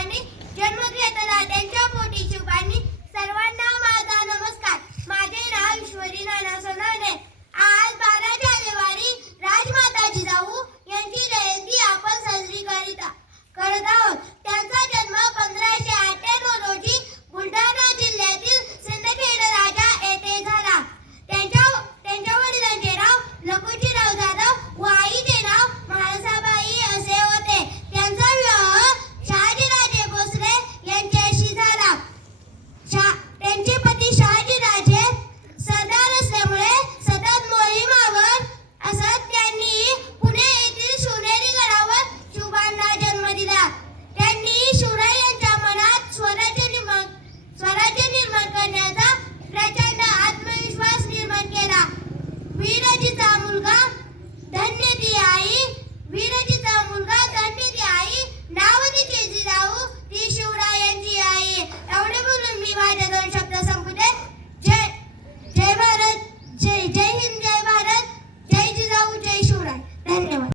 रूपाने जन्म घेताना त्यांच्या पोटी शुभानी सर्वांना माझा नमस्कार. माझे नाव ईश्वरी नाना सोनाने. आज बारा जानेवारी राजमाता जिजाऊ यांची जयंती आपण साजरी करीत करत आहोत. त्यांचा जन्म पंधराशे अठ्ठ्याण्णव रोजी बुलढाणा जिल्ह्यातील सिंदखेड राजा येथे झाला. त्यांच्या त्यांच्या वडिलांचे नाव लखुजी Today in